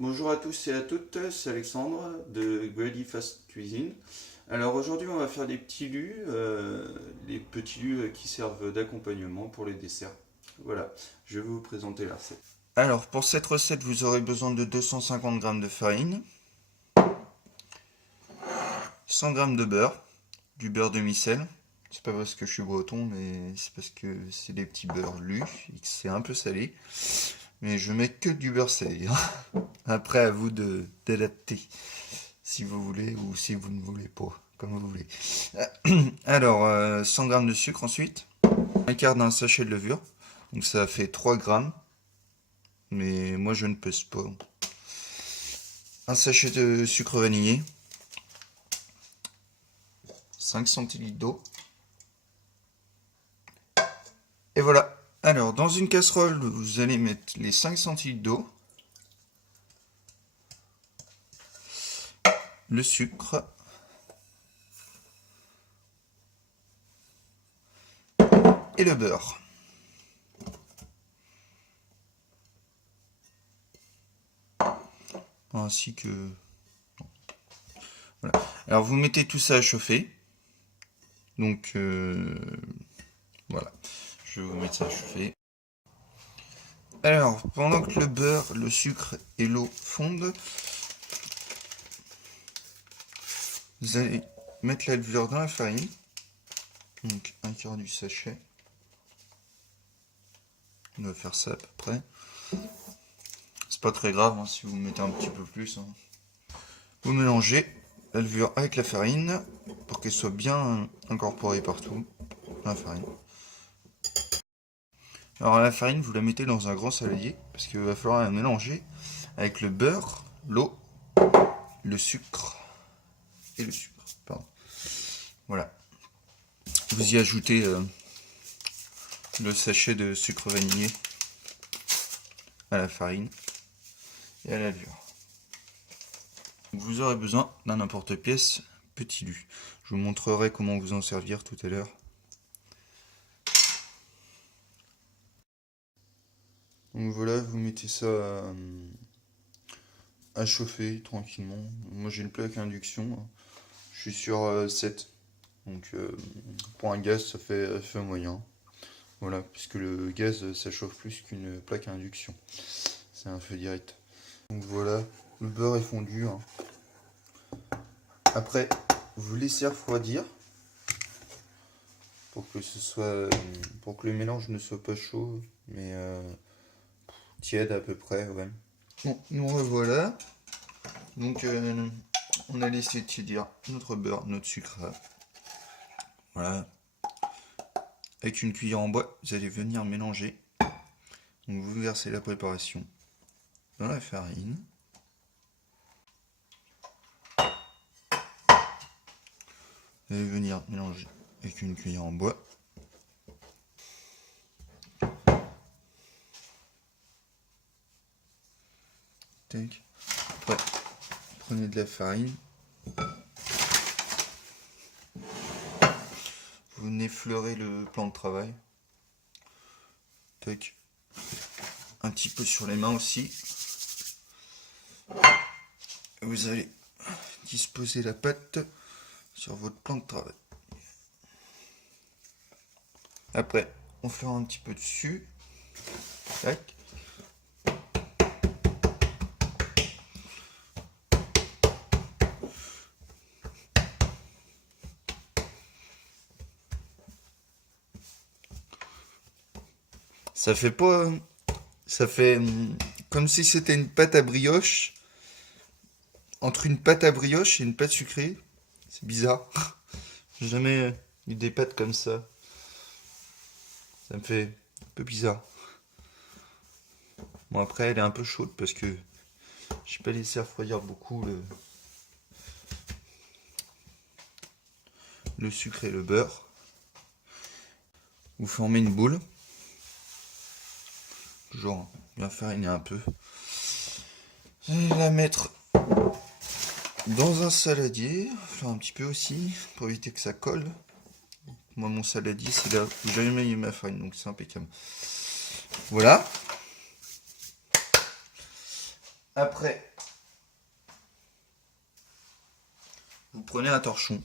Bonjour à tous et à toutes, c'est Alexandre de Grady Fast Cuisine. Alors aujourd'hui on va faire des petits lus, les petits lus qui servent d'accompagnement pour les desserts. Voilà, je vais vous présenter la recette. Alors pour cette recette vous aurez besoin de 250 g de farine, 100 g de beurre, du beurre demi-sel. C'est pas parce que je suis breton mais c'est parce que c'est des petits beurres lus et que c'est un peu salé. Mais je mets que du beurre salé, hein. Après à vous d'adapter. Si vous voulez ou si vous ne voulez pas, comme vous voulez. Alors, 100 g de sucre ensuite, un quart d'un sachet de levure, donc ça fait 3 grammes, mais moi je ne pèse pas. Un sachet de sucre vanillé, 5 centilitres d'eau, et voilà. Alors, dans une casserole, vous allez mettre les 5 centilitres d'eau, le sucre, et le beurre. Ainsi que... Voilà. Alors vous mettez tout ça à chauffer. Donc voilà, je vais vous mettre ça à chauffer. Alors pendant que le beurre, le sucre et l'eau fondent, vous allez mettre la levure dans la farine. Donc un quart du sachet. On va faire ça à peu près. C'est pas très grave hein, si vous mettez un petit peu plus. Hein. Vous mélangez la levure avec la farine pour qu'elle soit bien incorporée partout dans la farine. Alors la farine, vous la mettez dans un grand saladier parce qu'il va falloir la mélanger avec le beurre, l'eau, le sucre et le sucre. Pardon. Voilà. Vous y ajoutez le sachet de sucre vanillé à la farine et à la levure. Vous aurez besoin d'un emporte-pièce petit lu. Je vous montrerai comment vous en servir tout à l'heure. Donc voilà, vous mettez ça à chauffer tranquillement. Moi j'ai une plaque à induction. Je suis sur 7. Donc pour un gaz ça fait moyen. Voilà, puisque le gaz ça chauffe plus qu'une plaque à induction. C'est un feu direct. Donc voilà, le beurre est fondu. Hein. Après, vous laissez refroidir pour que pour que le mélange ne soit pas chaud, mais tiède à peu près, ouais. Bon, nous revoilà. Donc on a laissé tiédir notre beurre, notre sucre. Voilà. Avec une cuillère en bois, vous allez venir mélanger. Donc vous versez la préparation dans la farine. Vous allez venir mélanger avec une cuillère en bois. Tac. Après, prenez de la farine. Vous venez fleurer le plan de travail. Tac. Un petit peu sur les mains aussi. Vous allez disposer la pâte sur votre plan de travail. Après, on fleure un petit peu dessus. Tac. Ça fait pas... Ça fait comme si c'était une pâte à brioche. Entre une pâte à brioche et une pâte sucrée. C'est bizarre. J'ai jamais eu des pâtes comme ça. Ça me fait un peu bizarre. Bon après elle est un peu chaude parce que j'ai pas laissé refroidir beaucoup le sucre et le beurre. Vous formez une boule. Genre bien fariner un peu. Vous allez la mettre dans un saladier. Faire un petit peu aussi pour éviter que ça colle. Moi mon saladier c'est là où j'ai mis ma farine donc c'est impeccable. Voilà. Après prenez un torchon,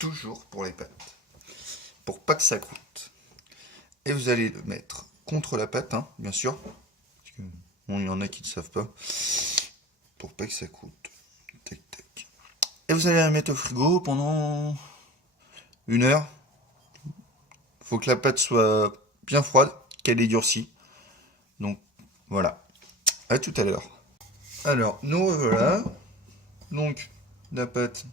toujours pour les pâtes, pour pas que ça croûte. Et vous allez le mettre contre la pâte, hein, bien sûr. Parce que, bon, il y en a qui ne savent pas. Pour pas que ça croûte. Tac, tac. Et vous allez la mettre au frigo pendant 1 heure. Faut que la pâte soit bien froide, qu'elle ait durci. Donc voilà. À tout à l'heure. Alors, nous revoilà. Donc, la pâte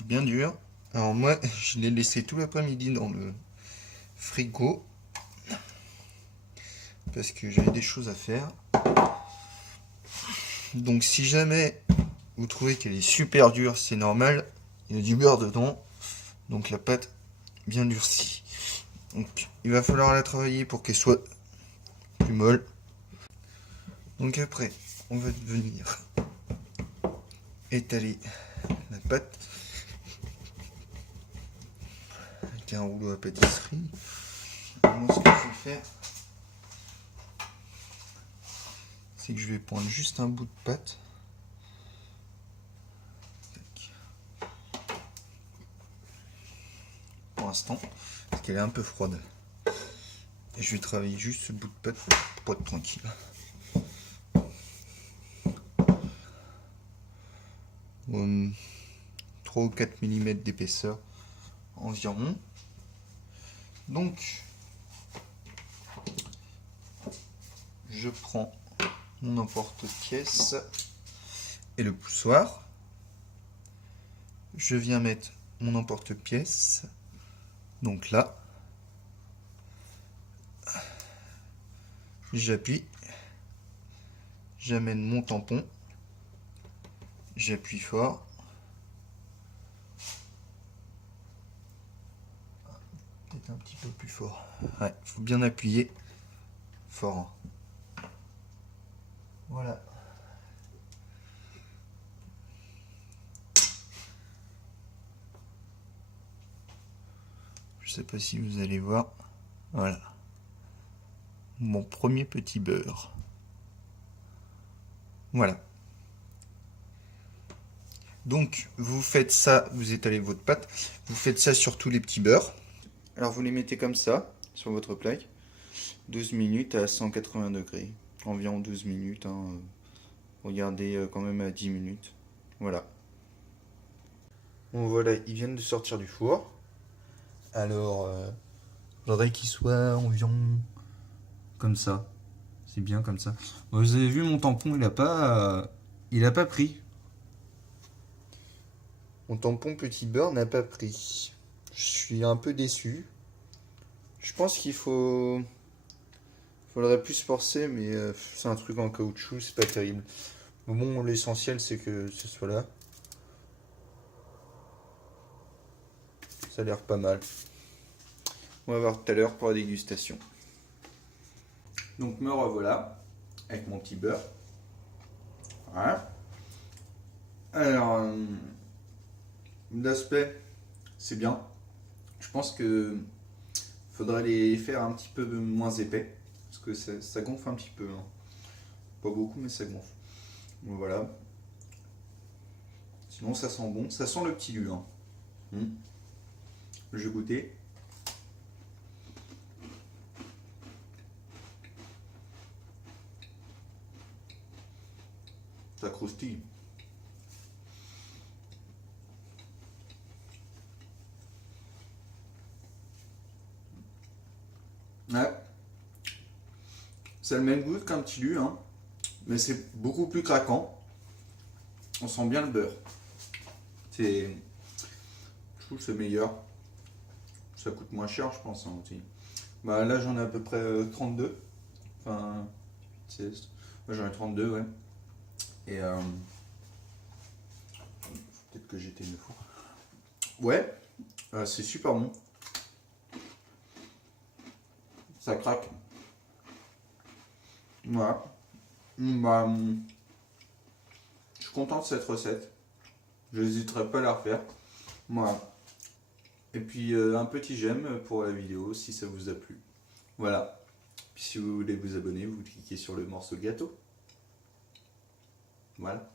est bien dure. Alors moi, je l'ai laissé tout l'après-midi dans le frigo. Parce que j'avais des choses à faire. Donc si jamais vous trouvez qu'elle est super dure, c'est normal. Il y a du beurre dedans. Donc la pâte bien durcie. Donc il va falloir la travailler pour qu'elle soit plus molle. Donc après, on va venir étaler la pâte avec un rouleau à pâtisserie. Moi, ce que je vais faire, c'est que je vais prendre juste un bout de pâte. Pour l'instant, parce qu'elle est un peu froide. Et je vais travailler juste ce bout de pâte pour être tranquille. 3 ou 4 mm d'épaisseur environ. Donc, je prends mon emporte-pièce et le poussoir. Je viens mettre mon emporte-pièce, donc là. J'appuie. J'amène mon tampon. J'appuie fort. Peut-être un petit peu plus fort. Ouais, il faut bien appuyer fort. Voilà. Je sais pas si vous allez voir. Voilà. Mon premier petit beurre. Voilà. Donc, vous faites ça, vous étalez votre pâte, vous faites ça sur tous les petits beurres. Alors, vous les mettez comme ça, sur votre plaque, 12 minutes à 180 degrés. Environ 12 minutes, hein. Regardez quand même à 10 minutes. Voilà. Bon, voilà, ils viennent de sortir du four. Alors, je voudrais qu'ils soient environ comme ça. C'est bien comme ça. Vous avez vu mon tampon, il a pas pris. Mon tampon petit beurre n'a pas pris. Je suis un peu déçu. Je pense faudrait plus se forcer, mais c'est un truc en caoutchouc, c'est pas terrible. Mais bon, l'essentiel c'est que ce soit là. Ça a l'air pas mal. On va voir tout à l'heure pour la dégustation. Donc me revoilà avec mon petit beurre. Voilà. Alors, d'aspect, c'est bien. Je pense que faudrait les faire un petit peu moins épais. Parce que ça gonfle un petit peu. Hein. Pas beaucoup, mais ça gonfle. Donc voilà. Sinon, ça sent bon. Ça sent le petit lu. Hein. Je vais goûter. Ça croustille. Ouais. Ça a le même goût qu'un petit lu, hein, mais c'est beaucoup plus craquant. On sent bien le beurre. Je trouve que c'est meilleur. Ça coûte moins cher, je pense. Hein, aussi. Bah, là, j'en ai à peu près 32. Enfin, 16. Moi, j'en ai 32, ouais. Et peut-être que j'étais une fois. Ouais, c'est super bon. Ça craque. Voilà. Bah, je suis content de cette recette. Je n'hésiterai pas à la refaire. Voilà. Et puis un petit j'aime pour la vidéo si ça vous a plu. Voilà. Puis si vous voulez vous abonner, vous cliquez sur le morceau de gâteau. Voilà.